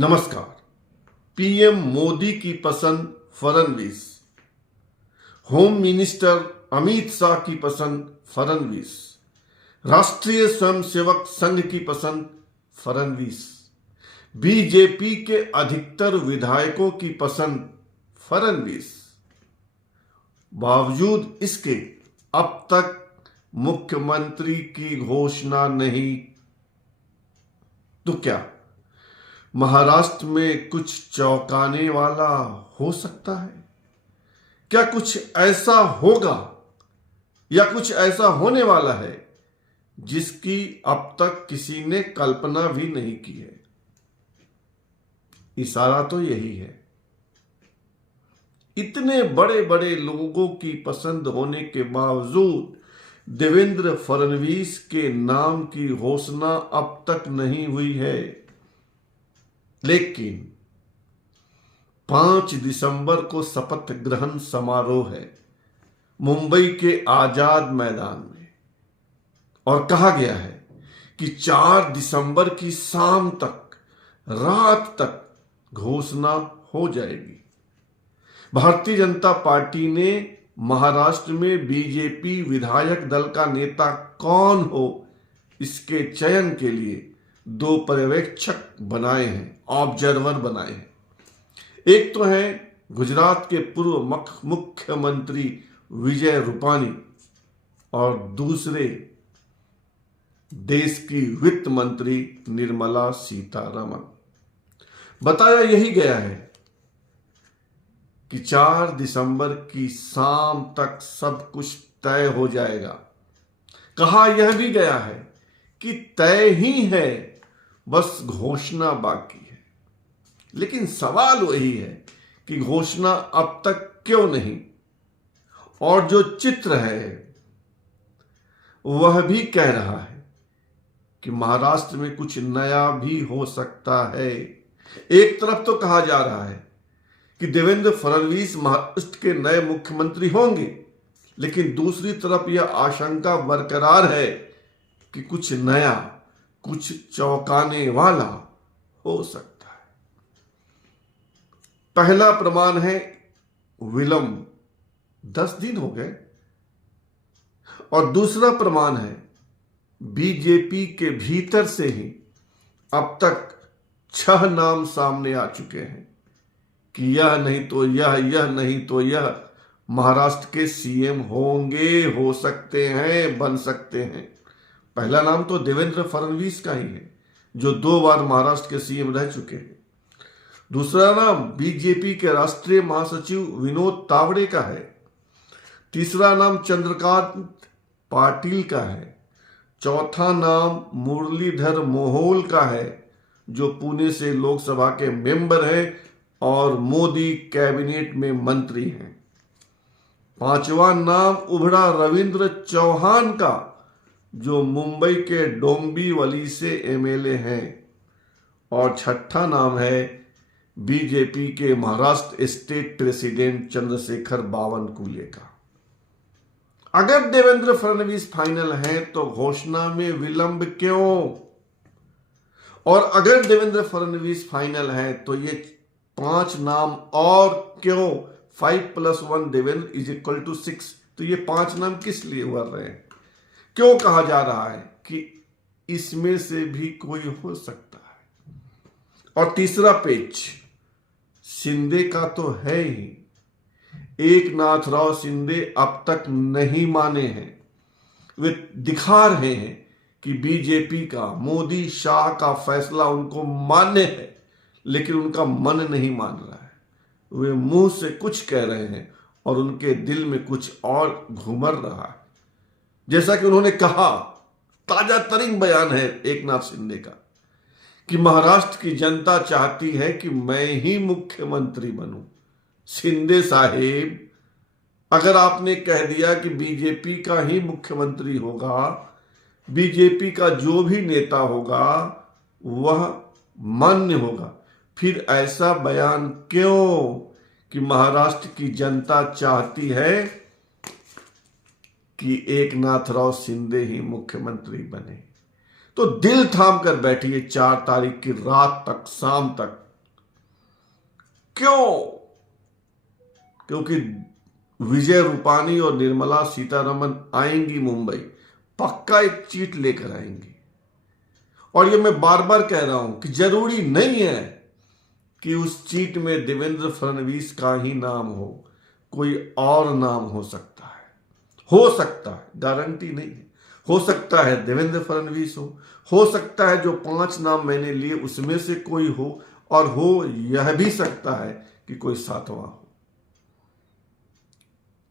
नमस्कार। पीएम मोदी की पसंद फडणवीस, होम मिनिस्टर अमित शाह की पसंद फडणवीस, राष्ट्रीय स्वयंसेवक संघ की पसंद फडणवीस, बीजेपी के अधिकतर विधायकों की पसंद फडणवीस। बावजूद इसके अब तक मुख्यमंत्री की घोषणा नहीं। तो क्या महाराष्ट्र में कुछ चौंकाने वाला हो सकता है? क्या कुछ ऐसा होगा या कुछ ऐसा होने वाला है जिसकी अब तक किसी ने कल्पना भी नहीं की है? इशारा तो यही है। इतने बड़े बड़े लोगों की पसंद होने के बावजूद देवेंद्र फडणवीस के नाम की घोषणा अब तक नहीं हुई है। लेकिन 5 दिसंबर को शपथ ग्रहण समारोह है मुंबई के आजाद मैदान में, और कहा गया है कि 4 दिसंबर की शाम तक, रात तक घोषणा हो जाएगी। भारतीय जनता पार्टी ने महाराष्ट्र में बीजेपी विधायक दल का नेता कौन हो, इसके चयन के लिए 2 पर्यवेक्षक बनाए हैं, ऑब्जर्वर बनाए हैं। एक तो है गुजरात के पूर्व मुख्यमंत्री विजय रूपानी, और दूसरे देश की वित्त मंत्री निर्मला सीतारमण। बताया यही गया है कि 4 दिसंबर की शाम तक सब कुछ तय हो जाएगा। कहा यह भी गया है कि तय ही है, बस घोषणा बाकी है। लेकिन सवाल वही है कि घोषणा अब तक क्यों नहीं? और जो चित्र है वह भी कह रहा है कि महाराष्ट्र में कुछ नया भी हो सकता है। एक तरफ तो कहा जा रहा है कि देवेंद्र फडणवीस महाराष्ट्र के नए मुख्यमंत्री होंगे, लेकिन दूसरी तरफ यह आशंका बरकरार है कि कुछ नया, कुछ चौंकाने वाला हो सकता है। पहला प्रमाण है विलंब, 10 दिन हो गए, और दूसरा प्रमाण है बीजेपी के भीतर से ही अब तक 6 नाम सामने आ चुके हैं कि यह नहीं तो यह नहीं तो यह महाराष्ट्र के सीएम होंगे, हो सकते हैं, बन सकते हैं। पहला नाम तो देवेंद्र फडणवीस का ही है, जो 2 बार महाराष्ट्र के सीएम रह चुके हैं। दूसरा नाम बीजेपी के राष्ट्रीय महासचिव विनोद तावड़े का है। तीसरा नाम चंद्रकांत पाटिल का है। चौथा नाम मुरलीधर मोहोल का है, जो पुणे से लोकसभा के मेंबर हैं और मोदी कैबिनेट में मंत्री हैं। 5वां नाम उभरा रविंद्र चौहान का, जो मुंबई के डोंबिवली से एमएलए हैं। और 6ठा नाम है बीजेपी के महाराष्ट्र स्टेट प्रेसिडेंट चंद्रशेखर बावनकुले का। अगर देवेंद्र फडणवीस फाइनल हैं तो घोषणा में विलंब क्यों? और अगर देवेंद्र फडणवीस फाइनल हैं तो ये 5 नाम और क्यों? 5 + 1 देवेंद्र = 6। तो ये 5 नाम किस लिए उभर रहे हैं? क्यों कहा जा रहा है कि इसमें से भी कोई हो सकता है? और तीसरा पेच शिंदे का तो है ही। एकनाथराव शिंदे अब तक नहीं माने हैं। वे दिखा रहे हैं कि बीजेपी का, मोदी शाह का फैसला उनको मान्य है, लेकिन उनका मन नहीं मान रहा है। वे मुंह से कुछ कह रहे हैं और उनके दिल में कुछ और घुमर रहा है। जैसा कि उन्होंने कहा, ताजा तरीन बयान है एकनाथ शिंदे का, कि महाराष्ट्र की जनता चाहती है कि मैं ही मुख्यमंत्री बनूं। शिंदे साहेब, अगर आपने कह दिया कि बीजेपी का ही मुख्यमंत्री होगा, बीजेपी का जो भी नेता होगा वह मान्य होगा, फिर ऐसा बयान क्यों कि महाराष्ट्र की जनता चाहती है कि एकनाथराव शिंदे ही मुख्यमंत्री बने? तो दिल थाम कर बैठिए 4 तारीख की रात तक, शाम तक, क्यों? क्योंकि विजय रूपानी और निर्मला सीतारमण आएंगी मुंबई, पक्का एक चीट लेकर आएंगी। और ये मैं बार बार कह रहा हूं कि जरूरी नहीं है कि उस चीट में देवेंद्र फडणवीस का ही नाम हो, कोई और नाम हो सकता है, गारंटी नहीं है। हो सकता है देवेंद्र फडणवीस हो सकता है जो 5 नाम मैंने लिए उसमें से कोई हो, और हो यह भी सकता है कि कोई 7वां हो।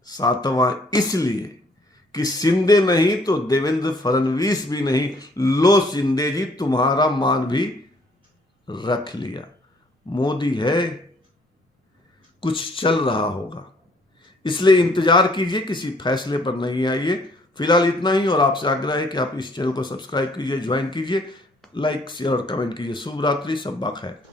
7वां इसलिए कि शिंदे नहीं तो देवेंद्र फडणवीस भी नहीं। लो शिंदे जी, तुम्हारा मान भी रख लिया। मोदी है, कुछ चल रहा होगा, इसलिए इंतजार कीजिए, किसी फैसले पर नहीं आइए। फिलहाल इतना ही, और आपसे आग्रह है कि आप इस चैनल को सब्सक्राइब कीजिए, ज्वाइन कीजिए, लाइक शेयर और कमेंट कीजिए। शुभ रात्रि, शब्बा खैर।